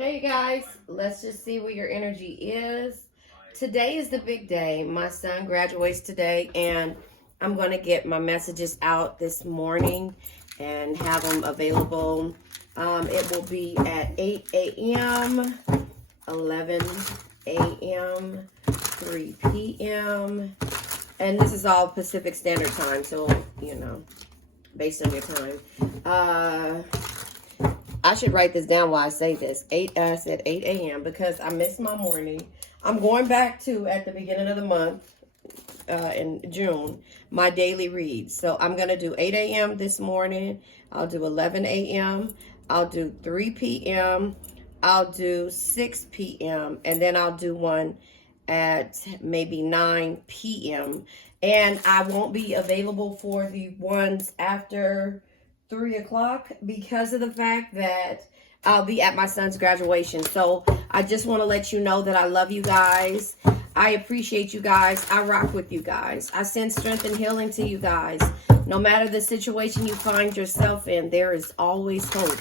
Hey guys, let's just see where your energy is. Today is the big day. My son graduates today, and I'm going to get my messages out this morning and have them available. It will be at 8 a.m., 11 a.m., 3 p.m., and this is all Pacific Standard Time, so, based on your time. I should write this down while I say this. I said 8 a.m. because I missed my morning. I'm going back to, at the beginning of the month, in June, my daily reads. So I'm going to do 8 a.m. this morning. I'll do 11 a.m. I'll do 3 p.m. I'll do 6 p.m. And then I'll do one at maybe 9 p.m. And I won't be available for the ones after 3 o'clock because of the fact that I'll be at my son's graduation. So I just want to let you know that I love you guys. I appreciate you guys. I rock with you guys. I send strength and healing to you guys. No matter the situation you find yourself in, there is always hope.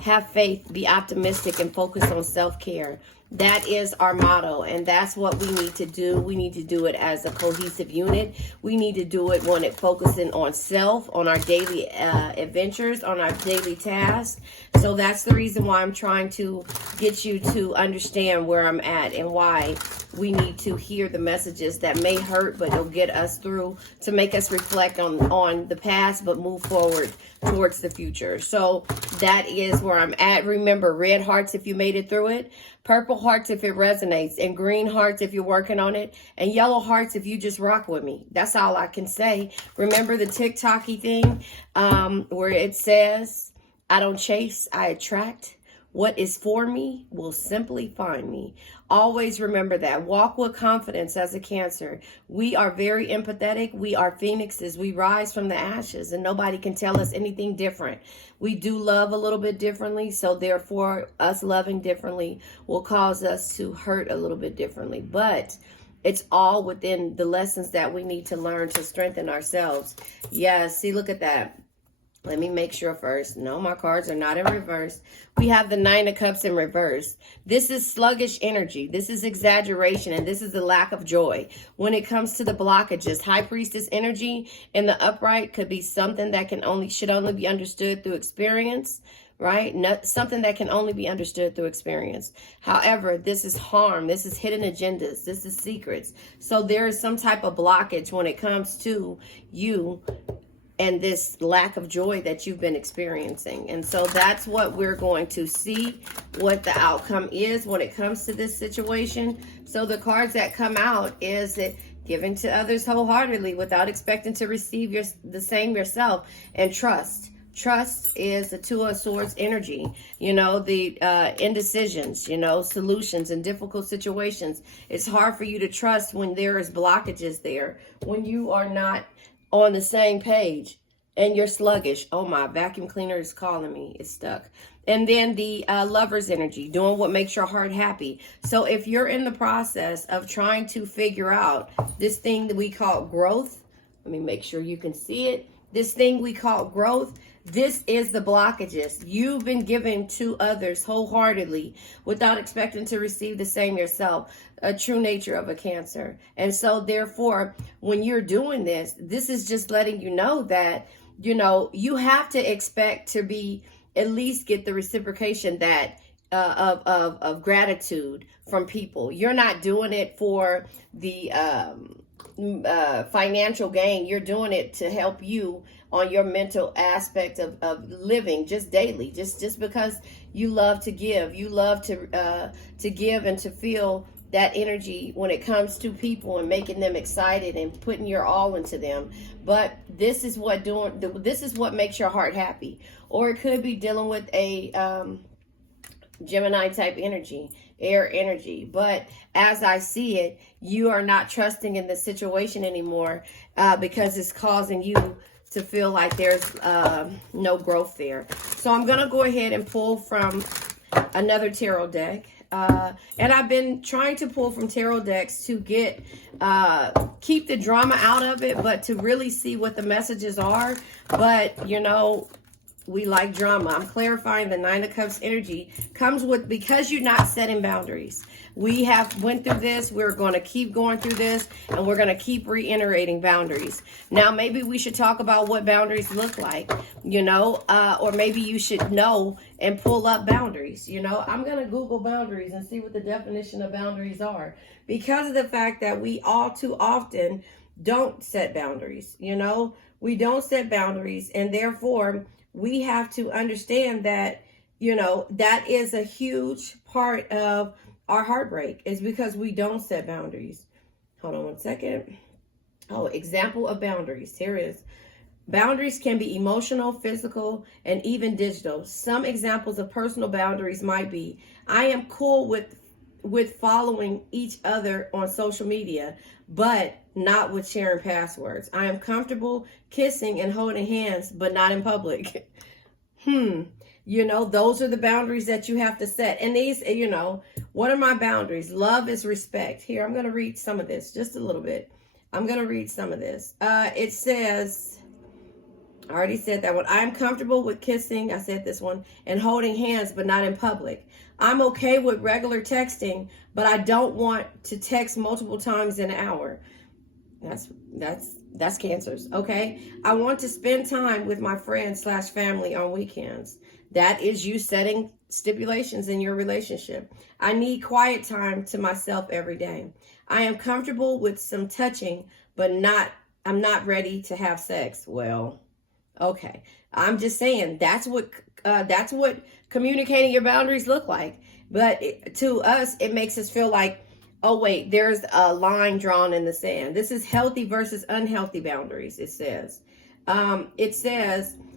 Have faith, be optimistic, and focus on self-care. That is our motto, and that's what we need to do. We need to do it as a cohesive unit. We need to do it when it's focusing on self, on our daily adventures, on our daily tasks. So that's the reason why I'm trying to get you to understand where I'm at and why we need to hear the messages that may hurt, but it'll get us through to make us reflect on the past, but move forward towards the future. So that is where I'm at. Remember, red hearts if you made it through it, purple hearts if it resonates, and green hearts if you're working on it, and yellow hearts if you just rock with me. That's all I can say. Remember the TikTok-y thing where it says, I don't chase, I attract. What is for me will simply find me. Always remember that. Walk with confidence as a Cancer. We are very empathetic. We are phoenixes. We rise from the ashes, and nobody can tell us anything different. We do love a little bit differently, so therefore us loving differently will cause us to hurt a little bit differently. But it's all within the lessons that we need to learn to strengthen ourselves. Yes, see, look at that. Let me make sure first. No, my cards are not in reverse. We have the Nine of Cups in reverse. This is sluggish energy. This is exaggeration, and this is the lack of joy. When it comes to the blockages, High Priestess energy in the upright could be something that should only be understood through experience, right? Something that can only be understood through experience. However, this is harm. This is hidden agendas. This is secrets. So there is some type of blockage when it comes to you and this lack of joy that you've been experiencing. And so that's what we're going to see, what the outcome is when it comes to this situation. So the cards that come out is that giving to others wholeheartedly without expecting to receive the same yourself, and trust. Trust is the Two of Swords energy, the indecisions, solutions in difficult situations. It's hard for you to trust when there is blockages there, when you are not on the same page and you're sluggish. Oh, my vacuum cleaner is calling me. It's stuck. And then the Lover's energy, doing what makes your heart happy. So if you're in the process of trying to figure out this thing that we call growth, let me make sure you can see it. This thing we call growth, this is the blockages. You've been giving to others wholeheartedly without expecting to receive the same yourself, a true nature of a Cancer. And so therefore, when you're doing this, this is just letting you know that, you have to expect to be, at least get the reciprocation that of gratitude from people. You're not doing it for the financial gain. You're doing it to help you on your mental aspect of living just daily, just because you love to give. You love to give and to feel that energy when it comes to people and making them excited and putting your all into them. But this is what makes your heart happy. Or it could be dealing with a Gemini type energy, air energy. But as I see it, you are not trusting in the situation anymore because it's causing you to feel like there's no growth there. So I'm going to go ahead and pull from another tarot deck. And I've been trying to pull from tarot decks to keep the drama out of it, but to really see what the messages are. But, We like drama. I'm clarifying the Nine of Cups energy comes with, because you're not setting boundaries. We have went through this. We're going to keep going through this, and we're going to keep reiterating boundaries. Now, maybe we should talk about what boundaries look like, you know, or maybe you should know and pull up boundaries. You know, I'm going to Google boundaries and see what the definition of boundaries are, because of the fact that we all too often don't set boundaries. You know, we don't set boundaries, and therefore we have to understand that, you know, that is a huge part of our heartbreak, is because we don't set boundaries. Hold on one second. Oh, example of boundaries. Here it is. Boundaries can be emotional, physical, and even digital. Some examples of personal boundaries might be, I am cool with following each other on social media, but not with sharing passwords. I am comfortable kissing and holding hands, but not in public. You know, those are the boundaries that you have to set. And these, you know, what are my boundaries? Love is respect. Here, I'm going to read some of this, just a little bit. I'm going to read some of this. It says, I already said that one. I'm comfortable with kissing, I said this one, and holding hands, but not in public. I'm okay with regular texting, but I don't want to text multiple times in an hour. That's Cancers, okay? I want to spend time with my friends / family on weekends. That is you setting stipulations in your relationship. I need quiet time to myself every day. I am comfortable with some touching, but I'm not ready to have sex. Well, okay. I'm just saying that's what communicating your boundaries look like. But to us, it makes us feel like, oh, wait, there's a line drawn in the sand. This is healthy versus unhealthy boundaries, it says.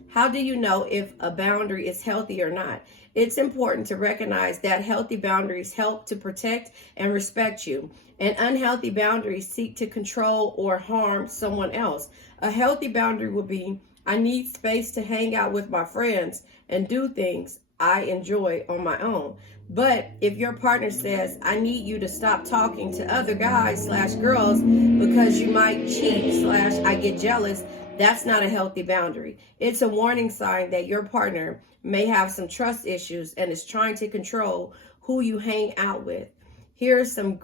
How do you know if a boundary is healthy or not? It's important to recognize that healthy boundaries help to protect and respect you, and unhealthy boundaries seek to control or harm someone else. A healthy boundary would be, I need space to hang out with my friends and do things I enjoy on my own. But if your partner says, I need you to stop talking to other guys / girls because you might cheat / I get jealous, that's not a healthy boundary. It's a warning sign that your partner may have some trust issues and is trying to control who you hang out with. Here are some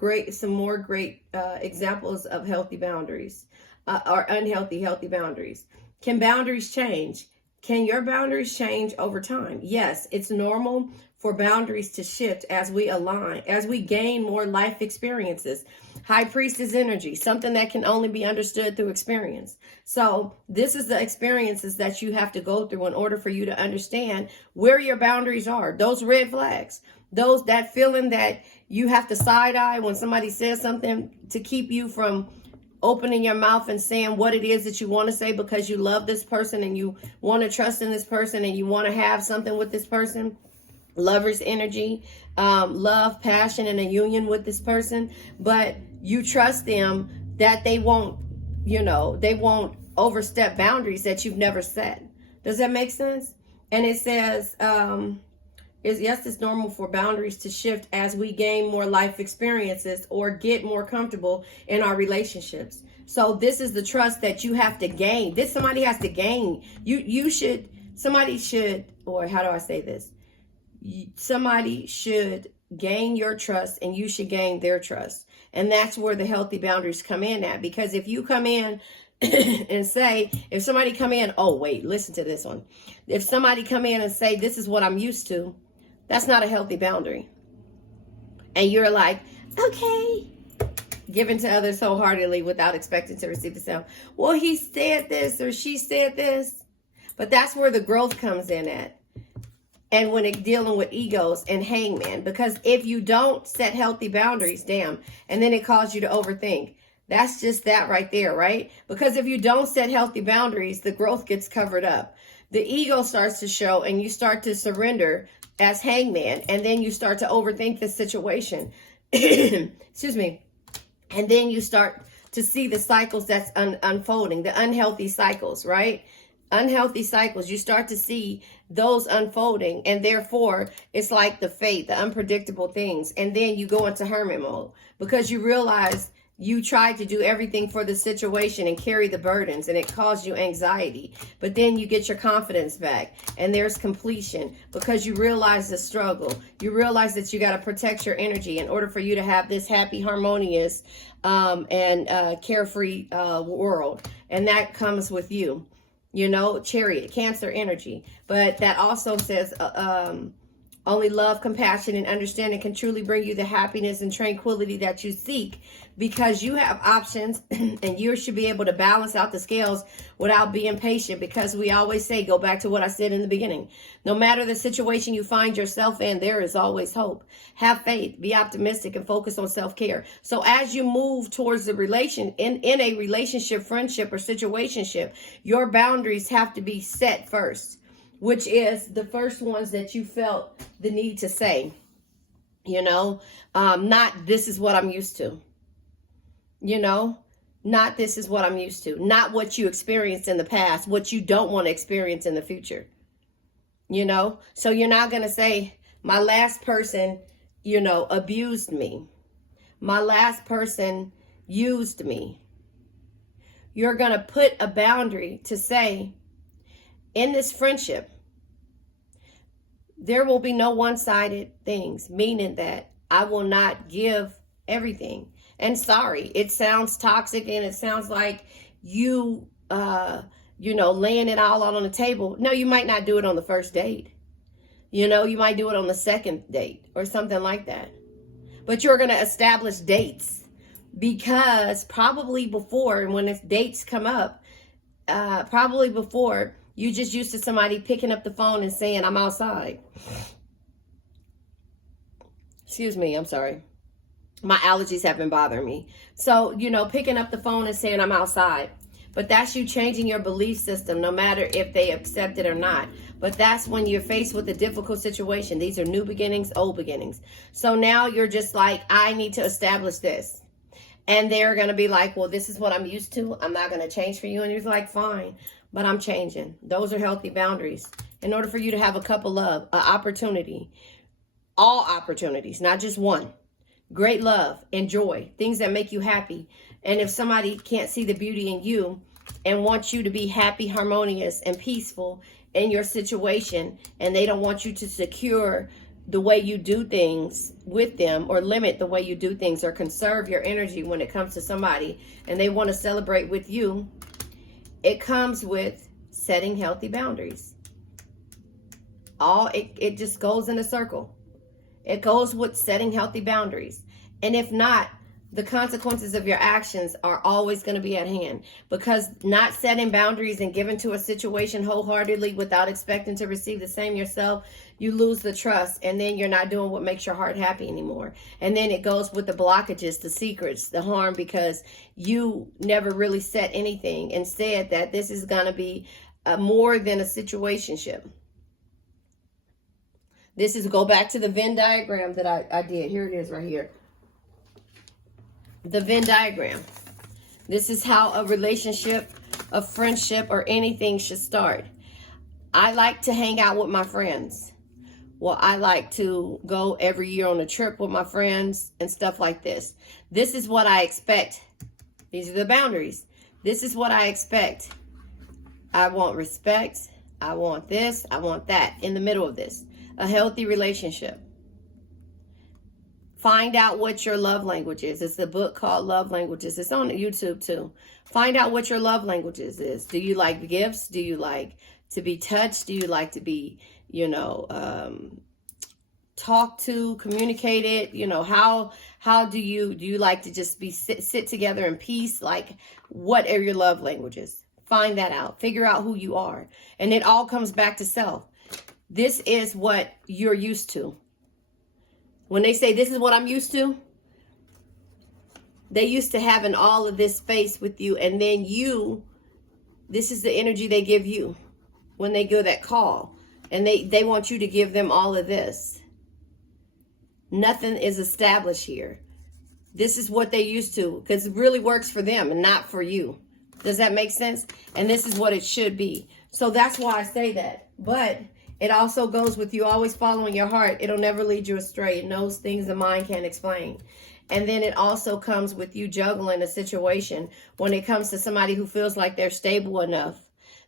more great examples of healthy boundaries or healthy boundaries. Can boundaries change? Can your boundaries change over time? Yes, it's normal for boundaries to shift as we align, as we gain more life experiences. High Priestess energy, something that can only be understood through experience. So this is the experiences that you have to go through in order for you to understand where your boundaries are. Those red flags, that feeling that you have to side eye when somebody says something to keep you from opening your mouth and saying what it is that you want to say because you love this person and you want to trust in this person and you want to have something with this person. Lover's energy, love, passion, and a union with this person, but you trust them that they won't overstep boundaries that you've never set. Does that make sense? And it says, yes, it's normal for boundaries to shift as we gain more life experiences or get more comfortable in our relationships. So this is the trust that you have to gain. Somebody has to gain. Somebody should gain your trust and you should gain their trust. And that's where the healthy boundaries come in at. Because if you come in and say, if somebody come in, oh, wait, listen to this one. If somebody come in and say, this is what I'm used to, that's not a healthy boundary. And you're like, okay, giving to others wholeheartedly without expecting to receive the same. Well, he said this or she said this. But that's where the growth comes in at. And when it's dealing with egos and hangman, because if you don't set healthy boundaries, and then it causes you to overthink. That's just that right there, right? Because if you don't set healthy boundaries, the growth gets covered up. The ego starts to show and you start to surrender as hangman. And then you start to overthink the situation. Excuse me. And then you start to see the cycles that's unfolding, the unhealthy cycles, right? Unhealthy cycles, you start to see those unfolding, and therefore it's like the fate, the unpredictable things, and then you go into hermit mode because you realize you tried to do everything for the situation and carry the burdens, and it caused you anxiety. But then you get your confidence back, and there's completion because you realize the struggle. You realize that you got to protect your energy in order for you to have this happy, harmonious, and carefree world. And that comes with you. You know, Chariot, Cancer energy. But that also says only love, compassion, and understanding can truly bring you the happiness and tranquility that you seek, because you have options and you should be able to balance out the scales without being patient, because we always say, go back to what I said in the beginning. No matter the situation you find yourself in, there is always hope. Have faith, be optimistic, and focus on self-care. So as you move towards the in a relationship, friendship, or situationship, your boundaries have to be set first, which is the first ones that you felt the need to say, you know, not this is what I'm used to, you know, not this is what I'm used to, not what you experienced in the past, what you don't want to experience in the future, you know. So you're not going to say, my last person, you know, abused me. My last person used me. You're going to put a boundary to say, in this friendship, there will be no one-sided things, meaning that I will not give everything. And sorry, it sounds toxic and it sounds like you, you know, laying it all out on the table. No, you might not do it on the first date. You know, you might do it on the second date or something like that. But you're going to establish dates, because probably before, when the dates come up, probably before, you just used to somebody picking up the phone and saying, I'm outside. Excuse me, I'm sorry. My allergies have been bothering me. So, you know, picking up the phone and saying, I'm outside. But that's you changing your belief system, no matter if they accept it or not. But that's when you're faced with a difficult situation. These are new beginnings, old beginnings. So now you're just like, I need to establish this. And they're going to be like, well, this is what I'm used to. I'm not going to change for you. And you're like, fine, but I'm changing. Those are healthy boundaries. In order for you to have a cup of love, an opportunity, all opportunities, not just one. Great love and joy, things that make you happy. And if somebody can't see the beauty in you and wants you to be happy, harmonious, and peaceful in your situation, and they don't want you to secure the way you do things with them, or limit the way you do things, or conserve your energy when it comes to somebody, and they want to celebrate with you, it comes with setting healthy boundaries. It just goes in a circle. It goes with setting healthy boundaries. And if not, the consequences of your actions are always going to be at hand, because not setting boundaries and giving to a situation wholeheartedly without expecting to receive the same yourself, you lose the trust, and then you're not doing what makes your heart happy anymore. And then it goes with the blockages, the secrets, the harm, because you never really set anything and said that this is going to be more than a situationship. This is, go back to the Venn diagram that I did. Here it is right here. The Venn diagram. This is how a relationship, a friendship, or anything should start. I like to hang out with my friends. Well, I like to go every year on a trip with my friends and stuff like this. This is what I expect. These are the boundaries. This is what I expect. I want respect. I want this. I want that in the middle of this. A healthy relationship. Find out what your love language is. It's a book called Love Languages. It's on YouTube too. Find out what your love languages is. Do you like gifts? Do you like to be touched? Do you like to be, you know, talked to, communicated? You know, how do you like to just be sit together in peace? Like, what are your love languages? Find that out. Figure out who you are. And it all comes back to self. This is what you're used to. When they say, this is what I'm used to, they used to having all of this space with you. And then this is the energy they give you when they give that call. And they want you to give them all of this. Nothing is established here. This is what they used to, because it really works for them and not for you. Does that make sense? And this is what it should be. So that's why I say that. But it also goes with you always following your heart. It'll never lead you astray. It knows things the mind can't explain. And then it also comes with you juggling a situation when it comes to somebody who feels like they're stable enough.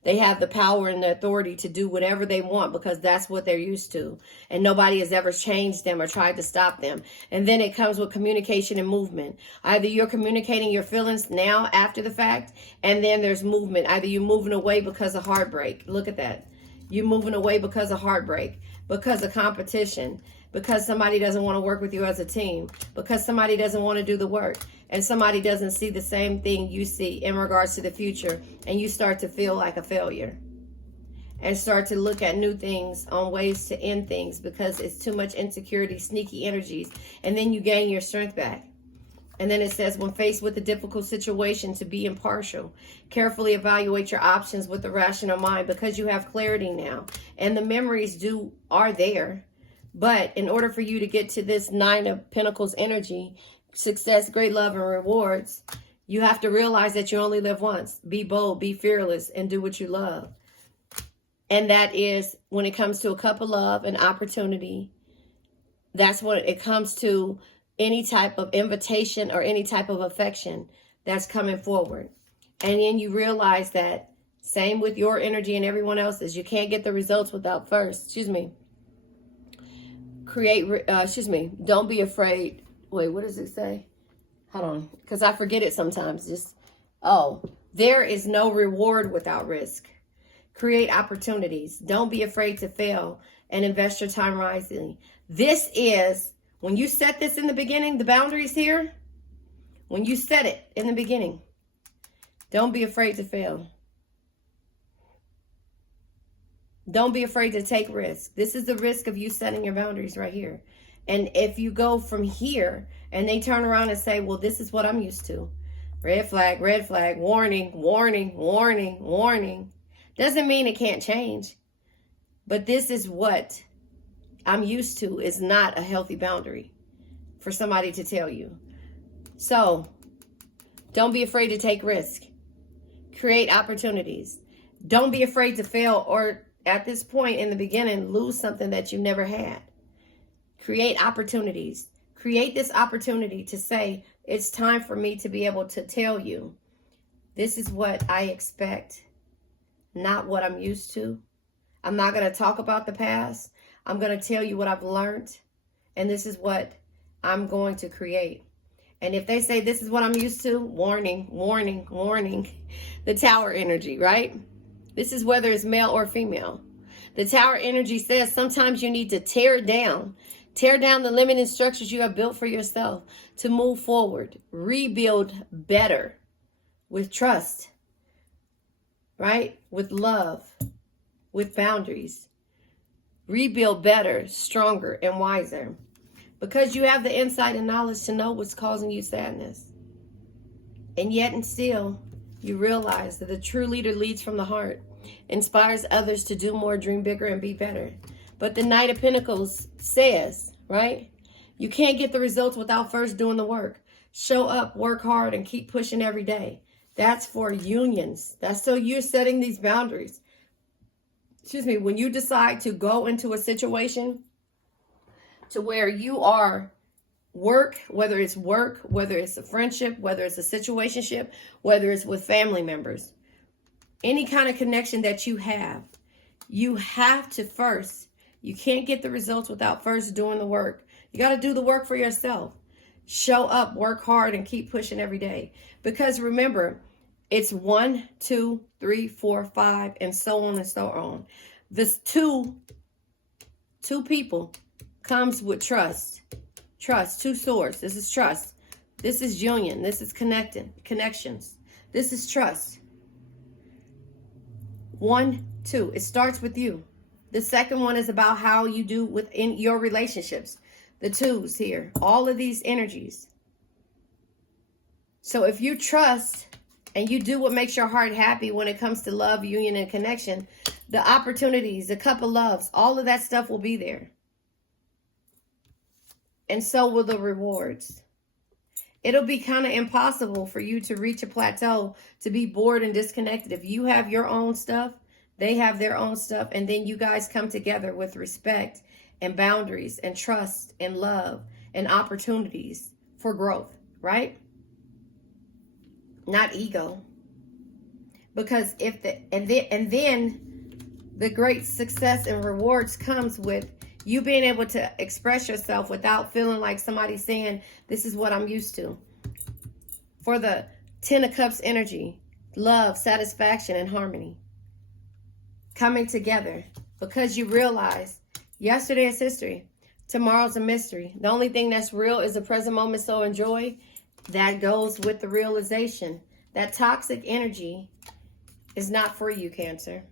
They have the power and the authority to do whatever they want because that's what they're used to. And nobody has ever changed them or tried to stop them. And then it comes with communication and movement. Either you're communicating your feelings now after the fact, and then there's movement. Either you're moving away because of heartbreak. Look at that. You're moving away because of heartbreak, because of competition, because somebody doesn't want to work with you as a team, because somebody doesn't want to do the work, and somebody doesn't see the same thing you see in regards to the future, and you start to feel like a failure and start to look at new things on ways to end things because it's too much insecurity, sneaky energies, and then you gain your strength back. And then it says, when faced with a difficult situation, to be impartial. Carefully evaluate your options with a rational mind because you have clarity now. And the memories are there. But in order for you to get to this Nine of Pentacles energy, success, great love, and rewards, you have to realize that you only live once. Be bold, be fearless, and do what you love. And that is when it comes to a cup of love and opportunity. That's when it comes to any type of invitation or any type of affection that's coming forward. And then you realize that same with your energy and everyone else's. You can't get the results without first, don't be afraid. Wait, what does it say? Hold on, because I forget it sometimes. There is no reward without risk. Create opportunities. Don't be afraid to fail and invest your time wisely. This is, when you set this in the beginning, the boundaries here, when you set it in the beginning, don't be afraid to fail. Don't be afraid to take risks. This is the risk of you setting your boundaries right here. And if you go from here and they turn around and say, well, this is what I'm used to. Red flag, warning, warning, warning, warning. Doesn't mean it can't change. But this is what I'm used to is not a healthy boundary for somebody to tell you. So don't be afraid to take risk. Create opportunities. Don't be afraid to fail or at this point in the beginning, lose something that you never had. Create opportunities. Create this opportunity to say, it's time for me to be able to tell you, this is what I expect, not what I'm used to. I'm not going to talk about the past. I'm going to tell you what I've learned, and this is what I'm going to create. And if they say this is what I'm used to, warning, warning, warning. The Tower energy, right? This is whether it's male or female. The Tower energy says sometimes you need to tear down the limiting structures you have built for yourself to move forward. Rebuild better with trust, right? With love, with boundaries. Rebuild better, stronger, and wiser. Because you have the insight and knowledge to know what's causing you sadness. And yet and still, you realize that the true leader leads from the heart, inspires others to do more, dream bigger, and be better. But the Knight of Pentacles says, right? You can't get the results without first doing the work. Show up, work hard, and keep pushing every day. That's for unions. That's so you're setting these boundaries. When you decide to go into a situation to where you are whether it's a friendship, whether it's a situationship, whether it's with family members, any kind of connection that you have to first, you can't get the results without first doing the work. You got to do the work for yourself. Show up, work hard, and keep pushing every day. Because remember, it's 1, 2, 3, 4, 5, and so on and so on. This two people comes with trust. Trust, two swords. This is trust. This is union. This is connections. This is trust. 1, 2. It starts with you. The second one is about how you do within your relationships. The twos here. All of these energies. So if you trust and you do what makes your heart happy when it comes to love, union, and connection, the opportunities, the cup of loves, all of that stuff will be there. And so will the rewards. It'll be kind of impossible for you to reach a plateau, to be bored and disconnected. If you have your own stuff, they have their own stuff, and then you guys come together with respect and boundaries and trust and love and opportunities for growth, right? Not ego. Because if and then the great success and rewards comes with you being able to express yourself without feeling like somebody's saying, this is what I'm used to. For the 10 of Cups energy, love, satisfaction, and harmony coming together because you realize yesterday is history. Tomorrow's a mystery. The only thing that's real is the present moment, so enjoy. That goes with the realization that toxic energy is not for you, Cancer.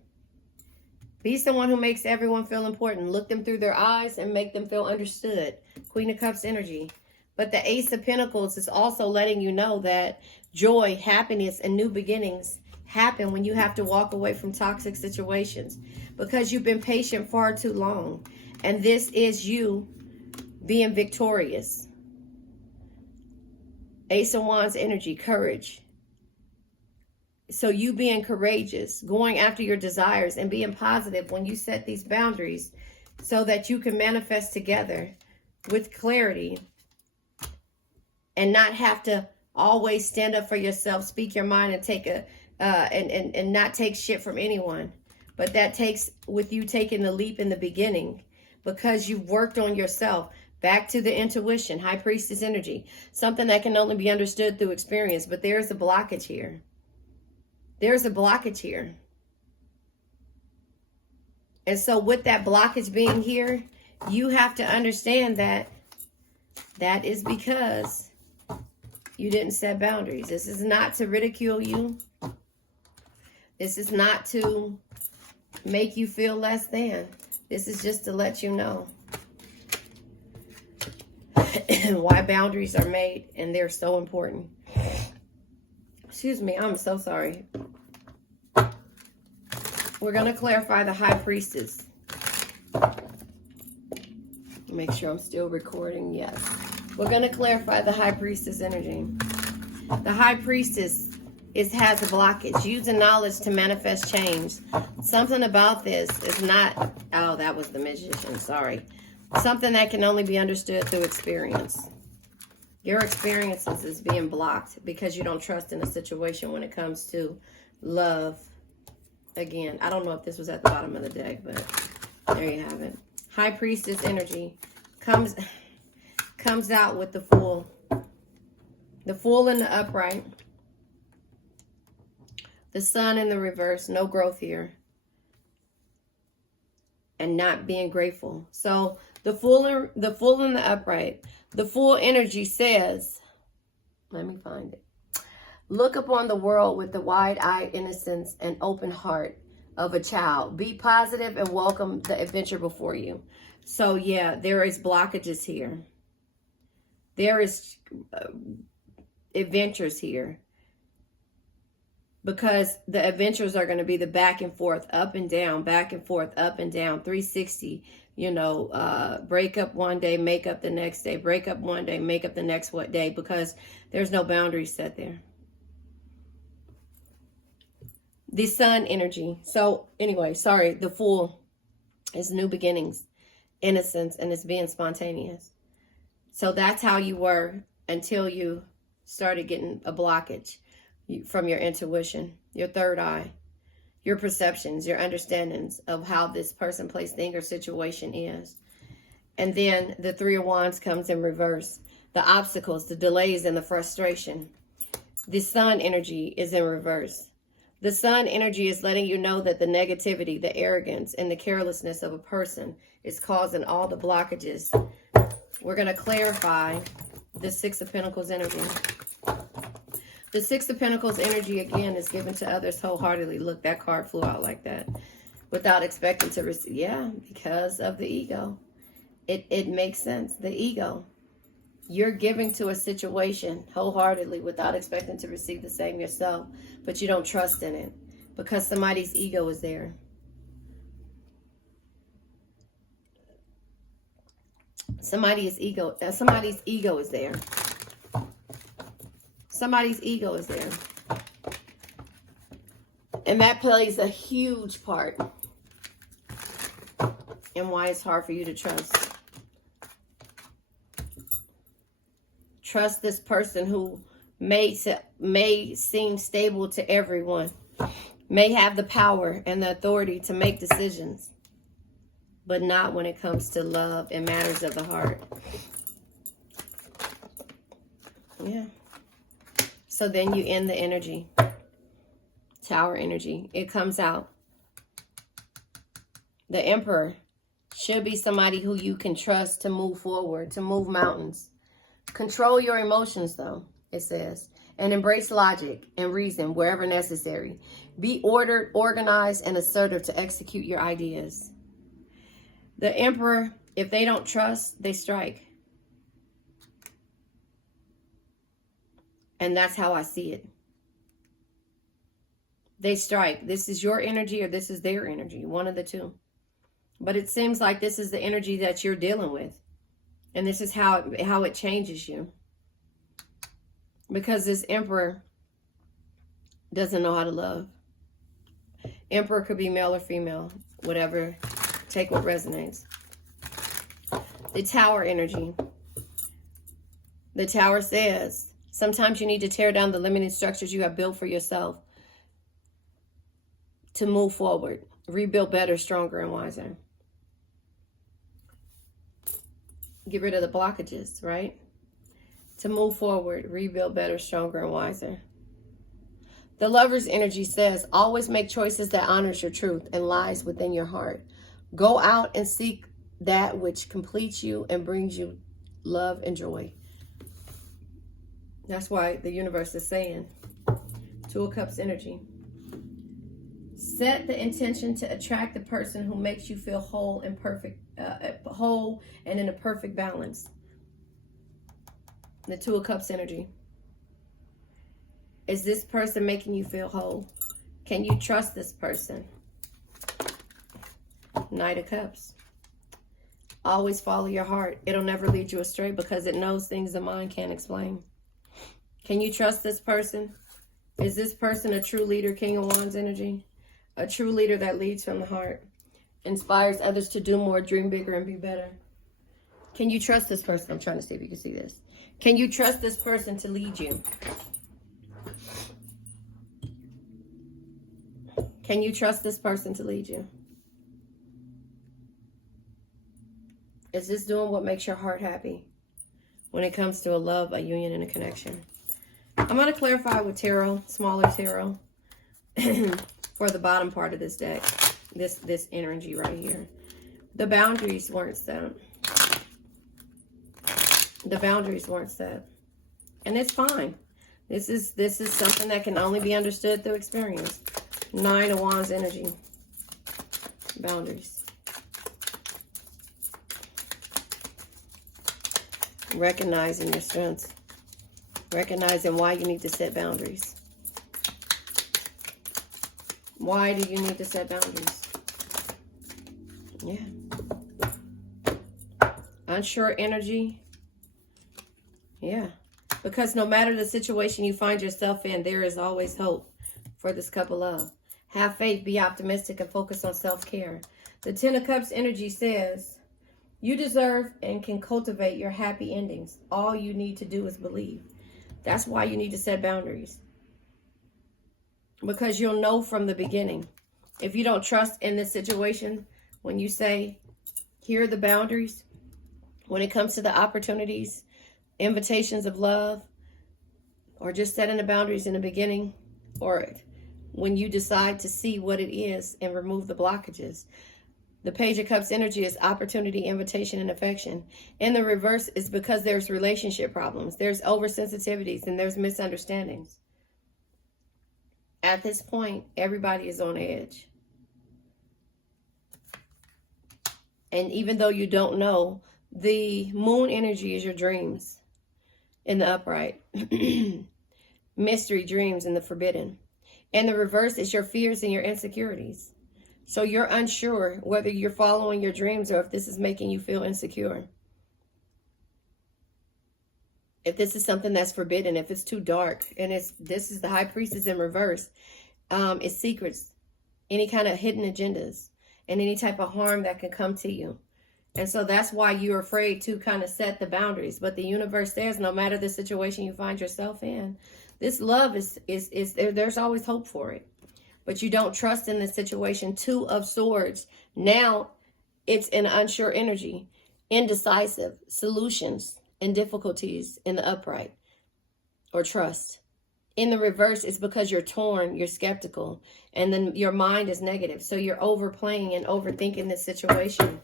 Be someone who makes everyone feel important. Look them through their eyes and make them feel understood. Queen of Cups energy. But the Ace of Pentacles is also letting you know that joy, happiness, and new beginnings happen when you have to walk away from toxic situations because you've been patient far too long. And this is you being victorious. Ace of Wands energy, courage. So you being courageous, going after your desires and being positive when you set these boundaries so that you can manifest together with clarity and not have to always stand up for yourself, speak your mind, and take and not take shit from anyone. But that takes with you taking the leap in the beginning because you've worked on yourself. Back to the intuition, High Priestess energy, something that can only be understood through experience. But there's a blockage here. There's a blockage here. And so with that blockage being here, you have to understand that that is because you didn't set boundaries. This is not to ridicule you. This is not to make you feel less than. This is just to let you know why boundaries are made and they're so important. Excuse me, I'm so sorry. We're going to clarify the High Priestess. Make sure I'm still recording. Yes. We're going to clarify the High Priestess energy. The High Priestess has a blockage. Using knowledge to manifest change. Something about this is not... Oh, that was the Magician. Sorry. Something that can only be understood through experience. Your experiences is being blocked because you don't trust in a situation when it comes to love. Again, I don't know if this was at the bottom of the deck, but there you have it. High Priestess energy comes out with the Fool. The Fool in the upright. The Sun in the reverse. No growth here. And not being grateful. So the Fool in the upright. The Fool energy says, let me find it. Look upon the world with the wide-eyed innocence and open heart of a child. Be positive and welcome the adventure before you. So yeah, there is blockages here. There is adventures here. Because the adventures are going to be the back and forth, up and down, back and forth, up and down, 360. You know, break up one day, make up the next day. Break up one day, make up the next day. Because there's no boundaries set there. The Sun energy. So anyway, sorry, the Fool is new beginnings, innocence, and it's being spontaneous. So that's how you were until you started getting a blockage from your intuition, your third eye, your perceptions, your understandings of how this person, place, thing, or situation is. And then the Three of Wands comes in reverse. The obstacles, the delays, and the frustration. The Sun energy is in reverse. The Sun energy is letting you know that the negativity, the arrogance, and the carelessness of a person is causing all the blockages. We're going to clarify the Six of Pentacles energy. The Six of Pentacles energy, again, is given to others wholeheartedly. Look, that card flew out like that. Without expecting to receive. Yeah, because of the ego. It makes sense. The ego. You're giving to a situation wholeheartedly without expecting to receive the same yourself. But you don't trust in it. Because somebody's ego is there. Somebody's ego is there. Somebody's ego is there. And that plays a huge part in why it's hard for you to trust. Trust this person who may seem stable to everyone, may have the power and the authority to make decisions, but not when it comes to love and matters of the heart. Yeah. So then you end the energy. Tower energy. It comes out. The Emperor should be somebody who you can trust to move forward, to move mountains. Control your emotions, though, it says. And embrace logic and reason wherever necessary. Be ordered, organized, and assertive to execute your ideas. The Emperor, if they don't trust, they strike. And that's how I see it. They strike. This is your energy or this is their energy. One of the two. But it seems like this is the energy that you're dealing with. And this is how it changes you. Because this Emperor doesn't know how to love. Emperor could be male or female. Whatever. Take what resonates. The Tower energy. The Tower says, sometimes you need to tear down the limiting structures you have built for yourself to move forward. Rebuild better, stronger, and wiser. Get rid of the blockages, right? To move forward, rebuild better, stronger, and wiser. The Lover's energy says, always make choices that honors your truth and lies within your heart. Go out and seek that which completes you and brings you love and joy. That's why the universe is saying, Two of Cups energy. Set the intention to attract the person who makes you feel whole and perfect, whole and in a perfect balance. The Two of Cups energy. Is this person making you feel whole? Can you trust this person? Knight of Cups. Always follow your heart. It'll never lead you astray because it knows things the mind can't explain. Can you trust this person? Is this person a true leader? King of Wands energy. A true leader that leads from the heart. Inspires others to do more, dream bigger, and be better. Can you trust this person? I'm trying to see if you can see this. Can you trust this person to lead you? Can you trust this person to lead you? Is this doing what makes your heart happy when it comes to a love, a union, and a connection? I'm going to clarify with tarot, smaller tarot, for the bottom part of this deck, this energy right here. The boundaries weren't set. The boundaries weren't set. And it's fine. This is something that can only be understood through experience. Nine of Wands energy. Boundaries. Recognizing your strengths. Recognizing why you need to set boundaries. Why do you need to set boundaries? Yeah. Unsure energy. Yeah. Because no matter the situation you find yourself in, there is always hope for this cup of love. Have faith, be optimistic, and focus on self-care. The Ten of Cups energy says, you deserve and can cultivate your happy endings. All you need to do is believe. That's why you need to set boundaries. Because you'll know from the beginning. If you don't trust in this situation, when you say, here are the boundaries, when it comes to the opportunities, invitations of love, or just setting the boundaries in the beginning, or when you decide to see what it is and remove the blockages. The Page of Cups energy is opportunity, invitation, and affection. In the reverse, it's because there's relationship problems. There's oversensitivities and there's misunderstandings. At this point, everybody is on edge. And even though you don't know, the moon energy is your dreams in the upright. Mystery, dreams, and the forbidden. And the reverse is your fears and your insecurities. So you're unsure whether you're following your dreams or if this is making you feel insecure. If this is something that's forbidden, if it's too dark, and this is the High Priestess in reverse, it's secrets, any kind of hidden agendas, and any type of harm that can come to you. And so that's why you're afraid to kind of set the boundaries. But the universe says, no matter the situation you find yourself in, this love is there, there's always hope for it. But you don't trust in the situation. Two of Swords. Now it's an unsure energy, indecisive, solutions and difficulties in the upright, or trust. In the reverse, it's because you're torn, you're skeptical, and then your mind is negative. So you're overplaying and overthinking this situation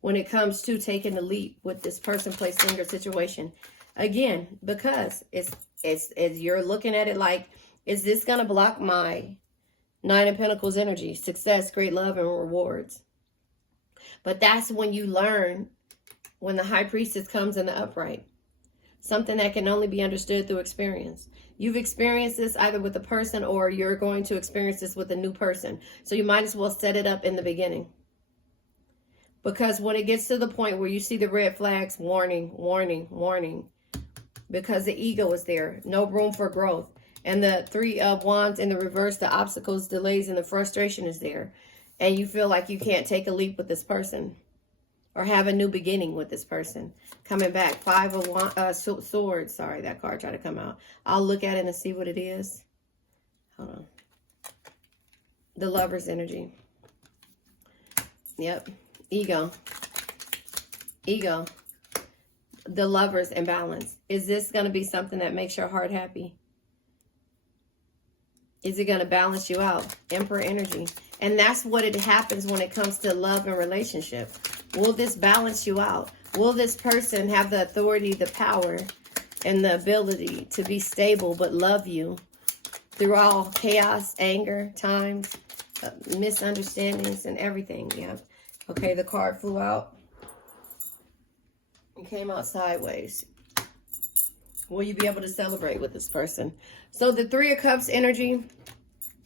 when it comes to taking the leap with this person placed in your situation. Again, because it's you're looking at it like, is this going to block my Nine of Pentacles energy, success, great love, and rewards? But that's when you learn, when the High Priestess comes in the upright. Something that can only be understood through experience. You've experienced this either with a person, or you're going to experience this with a new person. So you might as well set it up in the beginning. Because when it gets to the point where you see the red flags, warning, warning, warning. Because the ego is there. No room for growth. And the Three of Wands in the reverse, the obstacles, delays, and the frustration is there. And you feel like you can't take a leap with this person, or have a new beginning with this person. Coming back. Five of Swords. Sorry, that card tried to come out. I'll look at it and see what it is. Hold on. The Lover's energy. Yep. Ego. Ego. The Lover's imbalance. Is this going to be something that makes your heart happy? Is it going to balance you out? Emperor energy. And that's what it happens when it comes to love and relationship. Will this balance you out? Will this person have the authority, the power, and the ability to be stable but love you through all chaos, anger, times, misunderstandings, and everything? Yeah. Okay, the card flew out. It came out sideways. Will you be able to celebrate with this person? So the Three of Cups energy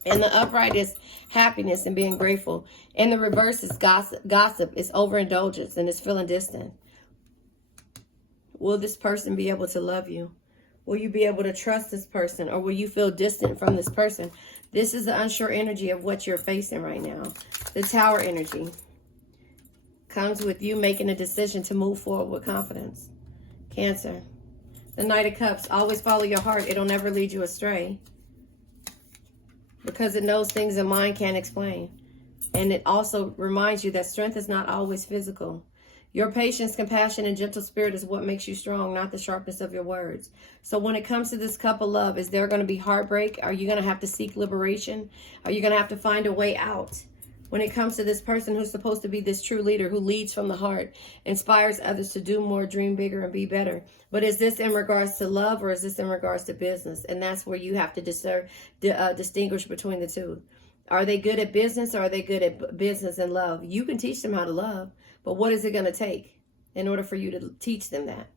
in the upright is happiness and being grateful. In the reverse is gossip. It's overindulgence and it's feeling distant. Will this person be able to love you? Will you be able to trust this person, or will you feel distant from this person? This is the unsure energy of what you're facing right now. The Tower energy comes with you making a decision to move forward with confidence. Cancer. The Knight of Cups. Always follow your heart. It'll never lead you astray, because it knows things the mind can't explain. And it also reminds you that strength is not always physical. Your patience, compassion, and gentle spirit is what makes you strong, not the sharpness of your words. So when it comes to this cup of love, is there going to be heartbreak? Are you going to have to seek liberation? Are you going to have to find a way out? When it comes to this person who's supposed to be this true leader who leads from the heart, inspires others to do more, dream bigger, and be better. But is this in regards to love, or is this in regards to business? And that's where you have to distinguish between the two. Are they good at business, or are they good at business and love? You can teach them how to love, but what is it going to take in order for you to teach them that?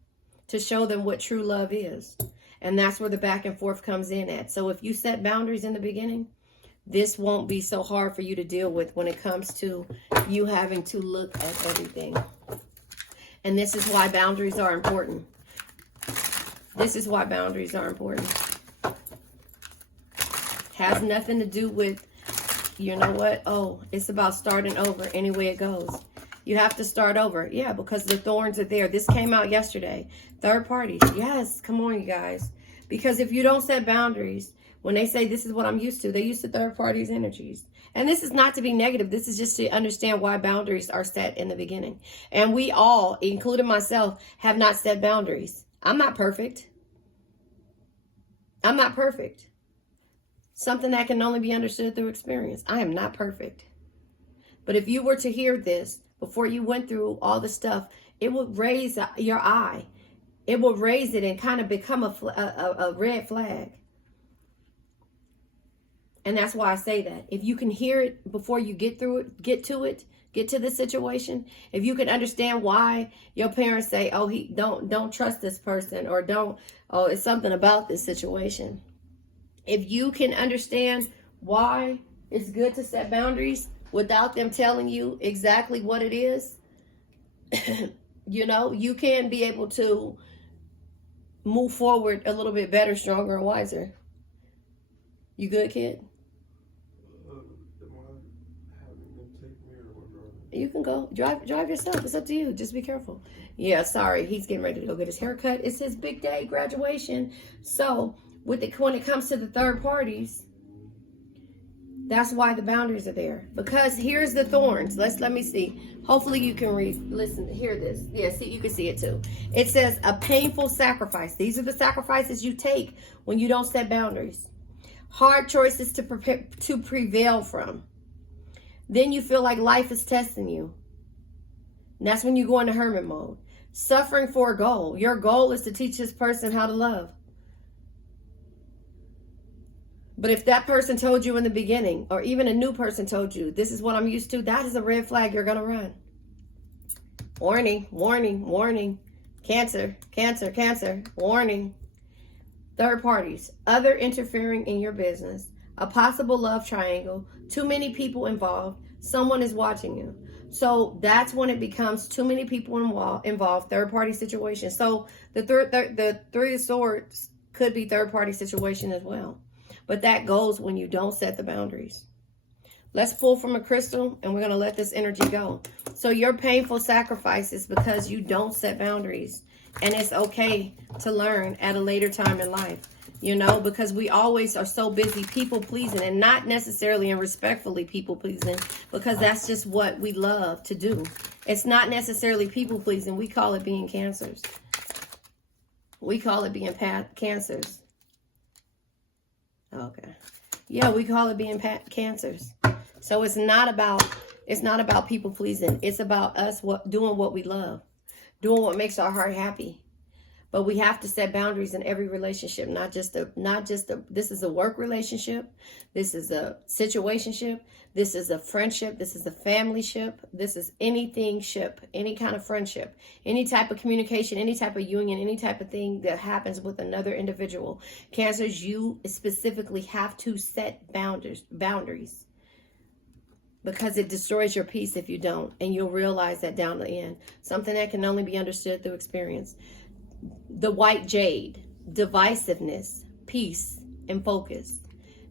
To show them what true love is. And that's where the back and forth comes in at. So if you set boundaries in the beginning, this won't be so hard for you to deal with when it comes to you having to look at everything. And this is why boundaries are important. This is why boundaries are important. Has nothing to do with, you know what? Oh, it's about starting over any way it goes. You have to start over. Yeah, because the thorns are there. This came out yesterday. Third parties. Yes, come on, you guys. Because if you don't set boundaries, when they say this is what I'm used to, they're used to third parties' energies. And this is not to be negative. This is just to understand why boundaries are set in the beginning. And we all, including myself, have not set boundaries. I'm not perfect. I'm not perfect. Something that can only be understood through experience. I am not perfect. But if you were to hear this before you went through all the stuff, it would raise your eye. It will raise it and kind of become a red flag. And that's why I say that. If you can hear it before you get through it, get to the situation. If you can understand why your parents say, oh, don't trust this person, or oh, it's something about this situation. If you can understand why it's good to set boundaries without them telling you exactly what it is, you know, you can be able to move forward a little bit better, stronger, and wiser. You good, kid? You can go. Drive yourself. It's up to you. Just be careful. Yeah, sorry. He's getting ready to go get his haircut. It's his big day, graduation. So, when it comes to the third parties, that's why the boundaries are there. Because here's the thorns. Let me see. Hopefully you can listen, hear this. Yeah, see, you can see it too. It says a painful sacrifice. These are the sacrifices you take when you don't set boundaries. Hard choices to prevail from. Then you feel like life is testing you. And that's when you go into hermit mode. Suffering for a goal. Your goal is to teach this person how to love. But if that person told you in the beginning, or even a new person told you, this is what I'm used to, that is a red flag. You're going to run. Warning, warning, warning. Cancer, Cancer, Cancer. Warning. Third parties. Other interfering in your business. A possible love triangle. Too many people involved. Someone is watching you. So that's when it becomes too many people involved. Third party situation. So the Three of Swords could be third party situation as well. But that goes when you don't set the boundaries. Let's pull from a crystal, and we're going to let this energy go. So your painful sacrifice is because you don't set boundaries. And it's okay to learn at a later time in life. You know, because we always are so busy people pleasing, and not necessarily and respectfully people pleasing, because that's just what we love to do. It's not necessarily people pleasing. We call it being cancers. We call it being cancers. Okay. Yeah, we call it being cancers. So it's not about people pleasing. It's about us doing what we love, doing what makes our heart happy. But we have to set boundaries in every relationship, not just this is a work relationship, this is a situationship, this is a friendship, this is a family ship, this is anything ship, any kind of friendship, any type of communication, any type of union, any type of thing that happens with another individual. Cancers, you specifically have to set boundaries. Because it destroys your peace if you don't, and you'll realize that down the end. Something that can only be understood through experience. The white jade, divisiveness, peace, and focus.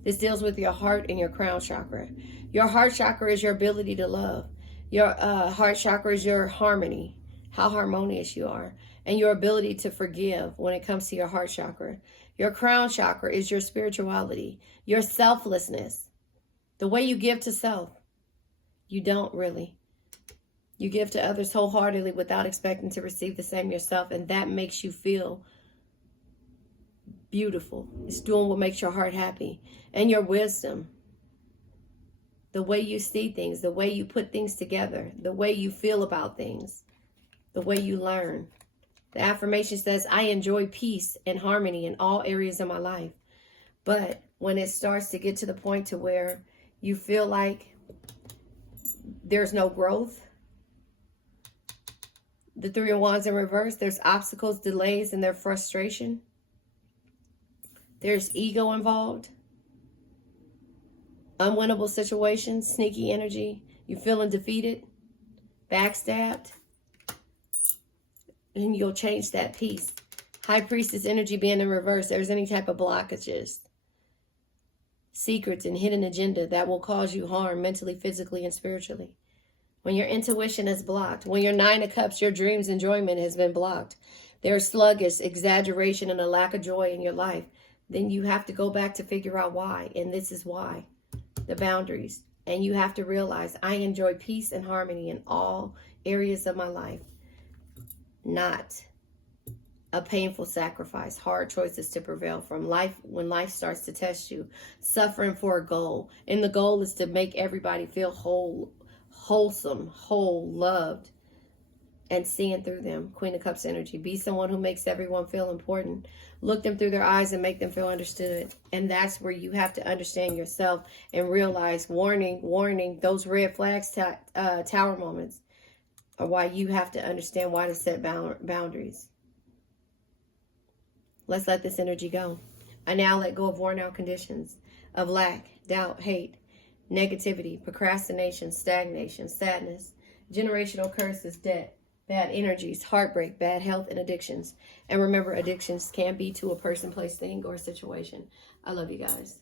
This deals with your heart and your crown chakra. Your heart chakra is your ability to love. Your heart chakra is your harmony, how harmonious you are, and your ability to forgive when it comes to your heart chakra. Your crown chakra is your spirituality, your selflessness, the way you give to self. You don't really. You give to others wholeheartedly without expecting to receive the same yourself, and that makes you feel beautiful. It's doing what makes your heart happy. And your wisdom, the way you see things, the way you put things together, the way you feel about things, the way you learn. The affirmation says, I enjoy peace and harmony in all areas of my life. But when it starts to get to the point to where you feel like there's no growth, the Three of Wands in reverse, there's obstacles, delays, and there's frustration. There's ego involved. Unwinnable situations, sneaky energy. You're feeling defeated, backstabbed. And you'll change that peace. High Priestess energy being in reverse. There's any type of blockages, secrets, and hidden agenda that will cause you harm mentally, physically, and spiritually. When your intuition is blocked, when your Nine of Cups, your dreams, enjoyment has been blocked, there's sluggish, exaggeration, and a lack of joy in your life, then you have to go back to figure out why. And this is why. The boundaries. And you have to realize, I enjoy peace and harmony in all areas of my life. Not a painful sacrifice, hard choices to prevail from life when life starts to test you. Suffering for a goal. And the goal is to make everybody feel whole, wholesome, whole, loved, and seeing through them. Queen of Cups energy. Be someone who makes everyone feel important. Look them through their eyes and make them feel understood. And that's where you have to understand yourself and realize, warning, warning, those red flags, tower moments are why you have to understand why to set boundaries. Let's let this energy go. I now let go of worn out conditions of lack, doubt, hate, negativity, procrastination, stagnation, sadness, generational curses, debt, bad energies, heartbreak, bad health, and addictions. And remember, addictions can be to a person, place, thing, or situation. I love you guys.